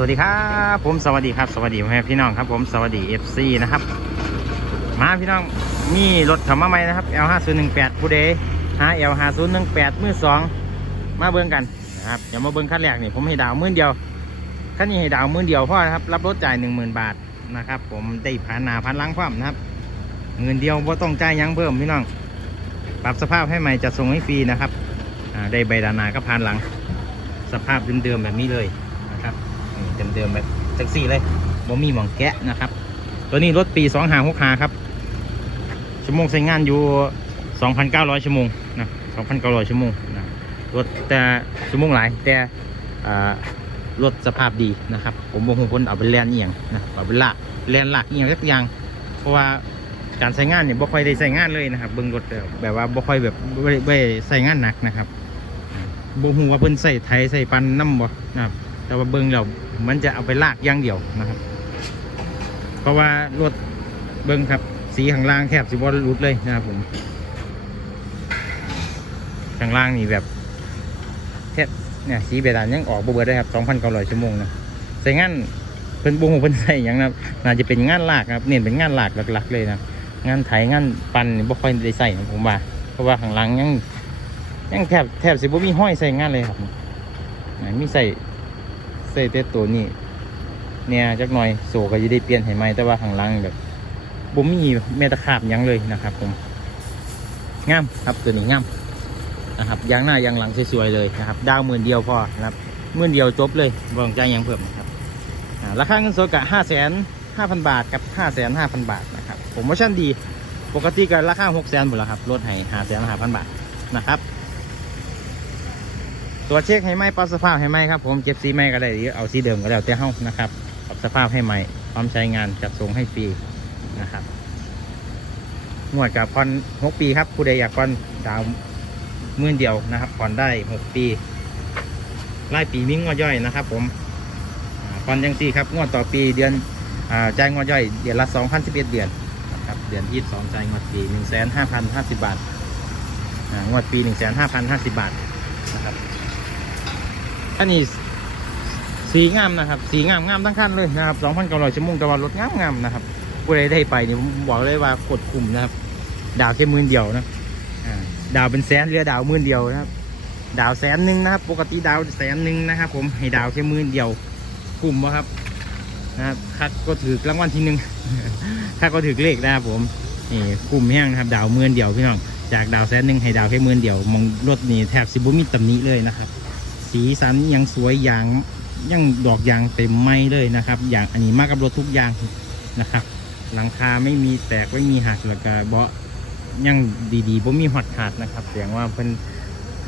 วัสดีครับผมสวัสดีครับ สวัสดีพ่อแม่พี่น้องครับ ผมสวัสดี FC นะครับ มาพี่น้องมีรถขับมาใหม่นะครับ L5018 ผู้ใดหา L5018 มือสองมาเบิ่งกันนะครับเดี๋ยวมาเบิ่งขั้นแรกนี่ผมให้ดาวมื่นเดียวขั้นนี้ให้ดาวมื่นเดียวพ่อนะครับรับรถจ่าย 10,000 บาทนะครับ ผมได้ผ่านหนาผ่านล้างความนะครับเงินเดียวว่าต้องจ่ายยังเพิ่มพี่น้อง ปรับสภาพให้ใหม่จัดส่งให้ฟรีนะครับได้ใบดานาก็ผ่านหลัง สภาพเดิมๆแบบนี้เลย เดิมๆแบบแท็กซี่เลยบ่มีหมองแกะนะครับ ตัวนี้รถปี2 5 6 5ครับ ชั่วโมงใช้งานอยู่ 2,900 ชั่วโมงนะ2,900 ชั่วโมงนะรถแต่ชั่วโมงหลายแต่อารถสภาพดีนะครับ ผมบ่ฮู้คนเอาไปแลนเอียงนะเอาไปลากแล่นลากเอียงสักอย่าง เพราะว่าการใช้งานเนี่ยบ่ค่อยได้ใช้งานเลยนะครับเบิ่งรถแบบว่าบ่ค่อยแบบบ่ใช้งานหนักนะครับบ่ฮู้ว่าเพิ่นใส่ไถใส่ปันน้ำบ่นะครับ แต่ว่าเบิ่งแล้วมันจะเอาไปลากอย่างเดียวนะครับ เพราะว่ารถเบิ่งครับ สีข้างล่างแทบสิบ่หลุดเลยนะครับผมข้างล่างนี่แบบแทบเนี่ยสีเบดานยังออกบเบิดได้ครับ2,900ชั่วโมงนะใส่งานเพิ่นบ่ฮู้เพิ่นใส่หยังนะน่าจะเป็นงานลากครับเน้นเป็นงานลากหลักๆเลยนะงานไถงานปั่นบ่ค่อยได้ใส่นะผมว่าเพราะว่าข้างหลังยังยังแทบแทบสิบ่มีห้อยใส่งานเลยครับมีใส่ ใส่แต่ตัวนี้เนี่ยจักหน่อยโซก็จะได้เปลี่ยนให้ใหมแต่ว่าข้างหลังแบบบ่มีแม้แตะขาบยังเลยนะครับ ผมงามครับตัวนี้งามนะครับยางหน้ายางหลังสวยๆเลยนะครับ ดาวหมื่นเดียวพอนะครับหมื่นเดียวจบเลยบองใจยังเพิ่มนะครับราคาเงินสดกะห้าแสนห้าพันบาทกับห้าแสนห้าพันบาทนะครับผมว่าชั่นดี ปกติก็ราคาหกแสนหมดแล้วครับลดให้ห้าแสนห้าพันบาทนะครับ ตัวเช็คให้ไหมปรับสภาพให้ไหมครับผมเก็บสีไหมก็ได้หรือเอาสีเดิมก็แล้วแต่เฮ้านะครับปรับสภาพให้ใหมพร้อมใช้งานจัดส่งให้ฟรีนะครับงวดกับผ่อนหกปีครับผู้ใดอยากผ่อนดาวมื่นเดียวนะครับผ่อนได้หกปีรายปีมีงงวดย่อยนะครับ ผมผ่อนยังสี่ครับงวดต่อปีเดือนอาจ่ายงวดย่อยเดือนละสองพันสิบเอ็ดเดือนนะครับเดือนยี่สิบสองจ่ายงวดปีหนึ่งแสนห้าพันห้าสิบบาทงวดปีหนึ่งแสนห้าพันห้าสิบบาทนะครับ อันนี้สีงามนะครับ สีงามงามทั้งคันเลยนะครับ2,900ชั่วโมงแต่ว่ารถงามงามนะครับผู้ใดได้ไปนี่ผมบอกเลยว่ากดคุมนะครับ ดาวแค่มื่นเดียวนะดาวเป็นแสนเรือดาวมื่นเดียวนะครับ ดาวแสนหนึ่งนะครับ ปกติดาวแสนหนึ่งนะครับผมให้ดาวแค่มื่นเดียวคุมวะครับนะครับคัดก็ถือรางวัลที่หนึ่งถ้าก็ถือเลขนะครับผมนี่กลุ่มแห้งนะครับ ดาวมื่นเดียวพี่น้องจากดาวแสนหนึ่งให้ดาวแค่มื่นเดียวมองรถนี่แทบสิบุมีตำหนิเลยนะครับ สีสันยังสวยอย่างยังดอกยางเต็มไม้เลยนะครับ อย่างอันนี้มากับรถทุกอย่างนะครับ หลังคาไม่มีแตกไม่มีหักแล้วก็เบาะยังดีๆบ่มีหอดขาดนะครับแสดงว่าเพิ่น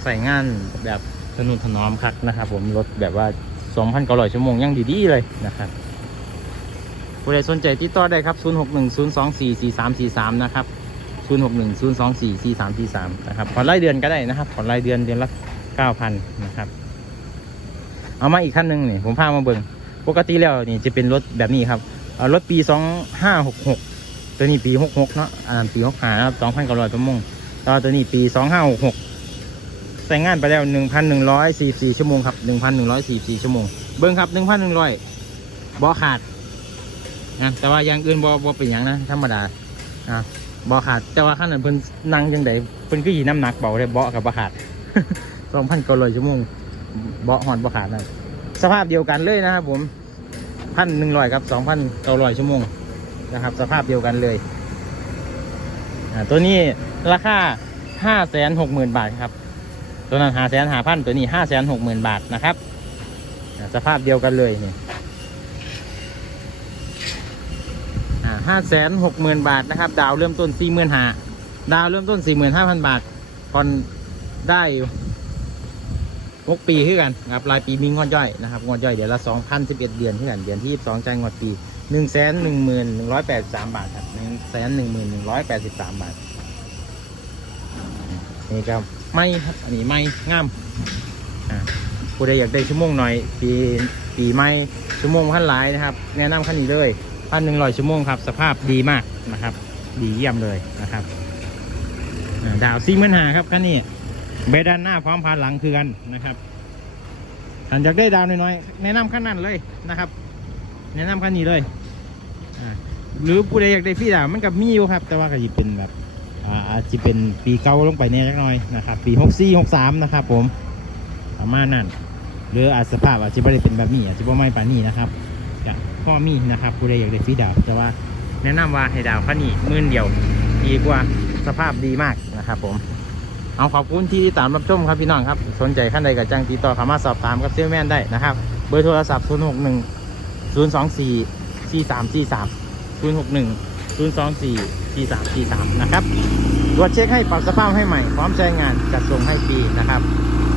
ใส่งานแบบสนุนถนอมคักนะครับ ผมรถแบบว่า2,900ชั่วโมงยังดีๆเลยนะครับผู้ใดสนใจติดต่อได้ครับ 0610244343 นะครับ 0610244343 นะครับผ่อนรายเดือนก็ได้นะครับผ่อนรายเดือนเดือนละ9,000 นะครับ เอามาอีกขั้นหนึ่งนี่ผมพามาเบิงปกติแล้วนี่จะเป็นรถแบบนี้ครับรถปีสองห้าหกหกตัวนี้ปีหกหกเนาะอ่าปีหกห้านะครับสองพันเก้าร้อยประมงต่อตัวนี้ปีสองห้าหกหกใส่งานไปแล้วหนึ่งพันหนึ่งร้อยสี่สี่ชั่วโมงครับหนึ่งพันหนึ่งร้อยสี่สี่ชั่วโมงเบิ้งครับหนึ่งพันหนึ่งร้อยบอขาดนะแต่ว่าอย่างอื่นบอบอเป็นอย่างนะธรรมดาอ่บอขาดแต่ว่าขั้นนั้นเพิ่นนั่งยังไงเพิ่นก็ยีน้ำหนักเบาเลยบอกับบอขาดสองพันเก้าร้อยชั่วโมง เบาะหอนเบาะขาดนะสภาพเดียวกันเลยนะครับผมพันหนึ่งร้อยครับสองพันเก้าร้อยชั่วโมงนะครับ สภาพเดียวกันเลยตัวนี้ราคาห้าแสนหกหมื่นบาทครับ ตัวนั้นห้าแสนห้าพันตัวนี้ห้าแสนหกหมื่นบาทนะครับ สภาพเดียวกันเลยนี่ห้าแสนหกหมื่นบาทนะครับ ดาวเริ่มต้นสี่หมื่นห้าดาวเริ่มต้นสี่หมื่นห้าพันบาทผ่อนได้ หกปีขึ้นกันนะครับรายปีมีงวดย่อยนะครับงวดย่อยเดี๋ยวละสองพันสิบเอ็ดเดือนขึ้นกันเดือนที่สองจ่ายงวดปีหนึ่งแสนหนึ่งหมื่นหนึ่งร้อยแปดสามบาทครับหนึ่งแสนหนึ่งหมื่นหนึ่งร้อยแปดสิบสามบาทนี่ครับไม่ครับอันนี้ไม่งามอ่าผู้ใดอยากได้ชั่วโมงหน่อย ปีปีไม่ชั่วโมงขั้นหลายนะครับ แนะนำขั้นนี้เลยพันหนึ่งร้อยชั่วโมงครับ สภาพดีมากนะครับ ดีเยี่ยมเลยนะครับดาวซีเมือนหาครับคันนี้ เบด้านหน้าพร้อมพานหลังคือกันนะครับหันจากได้ดาวน้อยๆแนะนำขั้นนั้นเลยนะครับ แนะนำขั้นนี้เลยหรือผู้ใดอยากได้ฟรีดาวมันกับมีอยู่ครับ แต่ว่าก็จะเป็นแบบอาจจะเป็นปีเก่าลงไปเนี่ยจักน่อยนะครับ ปีหกสี่หกสามนะครับ ผมประมาณนั้นหรืออาจสภาพอาจจะไม่ได้เป็นแบบนี้อาจจะไม่ไม่ปานนี้นะครับก็พ่อมีนะครับผู้ใดอยากได้ฟรีดาวแต่ว่าแนะนำว่าให้ดาวขั้นนี้มื่นเดียวดีกว่าสภาพดีมากนะครับ ผม เอาขอบคุณที่ติดตามรับชมครับพี่น้องครับ สนใจขั้นใดกับจ้างติดต่อเขามาสอบถามกับเซลแมนได้นะครับ เบอร์โทรศัพท์ 0 6 1 0 2 4 4 3 4 3 0 6 1 0 2 4 4 3 4 3นะครับตรวจเช็คให้ปรับสภาพให้ใหม่ พร้อมใช้งานจัดส่งให้ฟรีนะครับ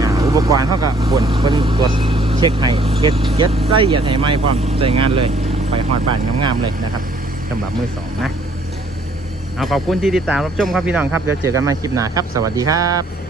อ่าอุปกรณ์เขากับบนบนตรวจเช็คให้เก็ดเก็ดละเอียดให้ใหม่พร้อมใช้งานเลย ไปหอดบ้านงามๆเลยนะครับสำหรับมือสองนะ เอาขอบคุณที่ติดตามรับชมครับพี่น้องครับเดี๋ยวเจอกันใหม่คลิปหน้าครับ สวัสดีครับ